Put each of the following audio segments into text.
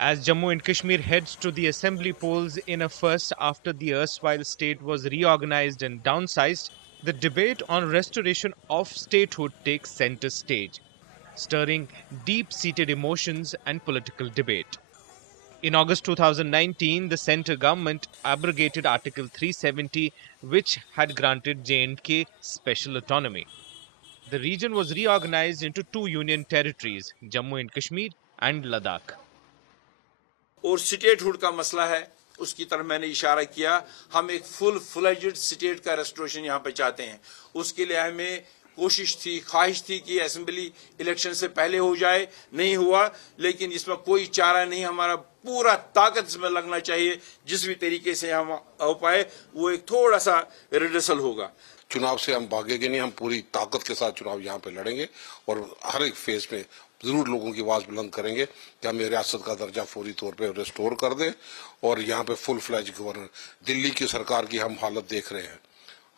As Jammu and Kashmir heads to the assembly polls in a first after the erstwhile state was reorganized and downsized, the debate on restoration of statehood takes center stage, stirring deep-seated emotions and political debate. In August 2019, the centre government abrogated Article 370, which had granted J&K special autonomy. The region was reorganized into two union territories, Jammu and Kashmir and Ladakh. और स्टेटहुड का मसला है, उसकी तरफ मैंने इशारा किया। हम एक फुल फ्लेज्ड स्टेट का रेस्टोरेशन यहाँ पे चाहते हैं। उसके लिए हमें कोशिश थी, ख्वाहिश थी कि असेंबली इलेक्शन से पहले हो जाए, नहीं हुआ, लेकिन इसमें कोई चारा नहीं। हमारा पूरा ताकत इसमें लगना चाहिए, जिस भी तरीके से हम हो पाए वो एक थोड़ा सा रिडर्सल होगा। चुनाव से हम भागेंगे नहीं, हम पूरी ताकत के साथ चुनाव यहाँ पे लड़ेंगे और हर एक फेज में जरूर लोगों की आवाज बुलंद करेंगे कि हमें रियासत का दर्जा फौरी तौर पे रिस्टोर कर दें और यहाँ पे फुल फ्लैज गवर्नर। दिल्ली की सरकार की हम हालत देख रहे हैं,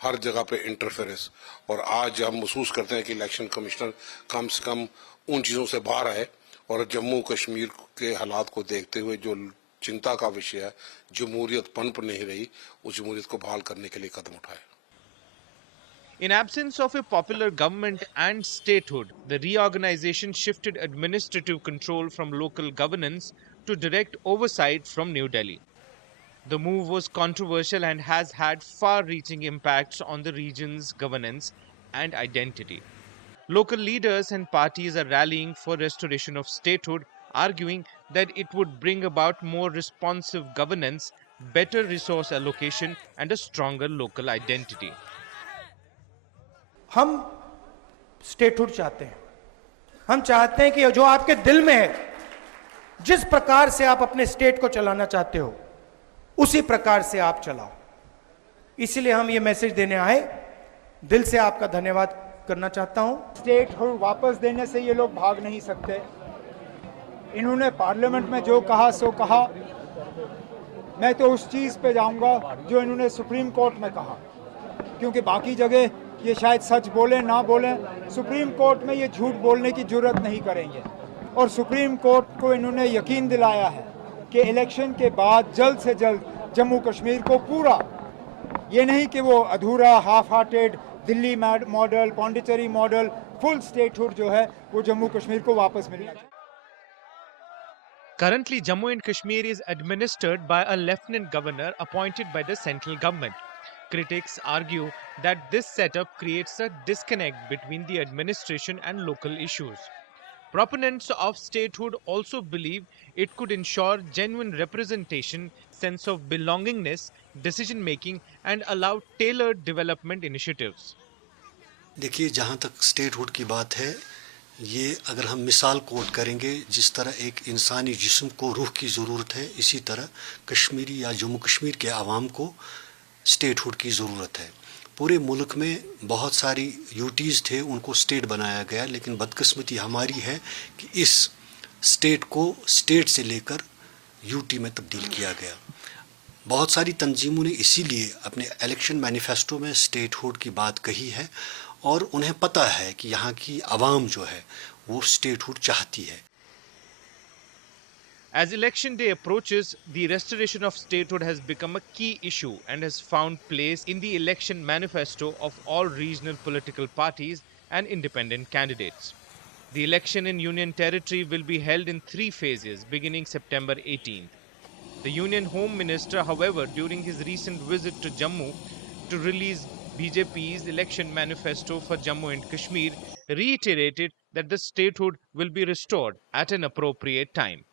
हर जगह पे इंटरफेरेंस, और आज हम महसूस करते हैं कि इलेक्शन कमिश्नर कम से कम उन चीजों से बाहर आए और जम्मू कश्मीर के हालात को देखते हुए जो चिंता का विषय है, जमहूरियत पनप नहीं रही, उस जमहूरियत को बहाल करने के लिए कदम उठाए। In absence of a popular government and statehood, the reorganization shifted administrative control from local governance to direct oversight from New Delhi. The move was controversial and has had far-reaching impacts on the region's governance and identity. Local leaders and parties are rallying for restoration of statehood, arguing that it would bring about more responsive governance, better resource allocation, and a stronger local identity. हम स्टेटहुड चाहते हैं। हम चाहते हैं कि जो आपके दिल में है, जिस प्रकार से आप अपने स्टेट को चलाना चाहते हो, उसी प्रकार से आप चलाओ। इसलिए हम ये मैसेज देने आए। दिल से आपका धन्यवाद करना चाहता हूं। स्टेटहुड वापस देने से ये लोग भाग नहीं सकते। इन्होंने पार्लियामेंट में जो कहा सो कहा। मैं तो उस चीज पे जाऊंगा जो इन्होंने सुप्रीम कोर्ट में कहा, क्योंकि बाकी जगह ये शायद सच बोले ना बोले, सुप्रीम कोर्ट में ये झूठ बोलने की जरूरत नहीं करेंगे। और सुप्रीम कोर्ट को इन्होंने यकीन दिलाया है कि इलेक्शन के बाद जल्द से जल्द जम्मू कश्मीर को पूरा, ये नहीं कि वो अधूरा हाफ हार्टेड दिल्ली मॉडल, पौंडीचेरी मॉडल, फुल स्टेटहुड जो है वो जम्मू कश्मीर को वापस मिलना चाहिए। Currently, Jammu and Kashmir is administered by a lieutenant governor appointed by the central government. Critics argue that this setup creates a disconnect between the administration and local issues. Proponents of statehood also believe it could ensure genuine representation, sense of belongingness, decision making, and allow tailored development initiatives. देखिए, जहाँ तक स्टेटहुड की बात है, ये अगर हम मिसाल कोट करेंगे, जिस तरह एक इंसानी जिस्म को रूह की ज़रूरत है, इसी तरह कश्मीरी या जम्मू कश्मीर के आवाम को स्टेटहुड की ज़रूरत है। पूरे मुल्क में बहुत सारी यूटीज़ थे, उनको स्टेट बनाया गया, लेकिन बदकिस्मती हमारी है कि इस स्टेट को स्टेट से लेकर यूटी में तब्दील किया गया। बहुत सारी तंजीमों ने इसीलिए अपने इलेक्शन मैनिफेस्टो में स्टेटहुड की बात कही है और उन्हें पता है कि यहाँ की आवाम जो है वो स्टेटहुड चाहती है। As election day approaches, the restoration of statehood has become a key issue and has found place in the election manifesto of all regional political parties and independent candidates. The election in Union Territory will be held in 3 phases beginning September 18th. The Union Home Minister, however, during his recent visit to Jammu to release BJP's election manifesto for Jammu and Kashmir, reiterated that the statehood will be restored at an appropriate time.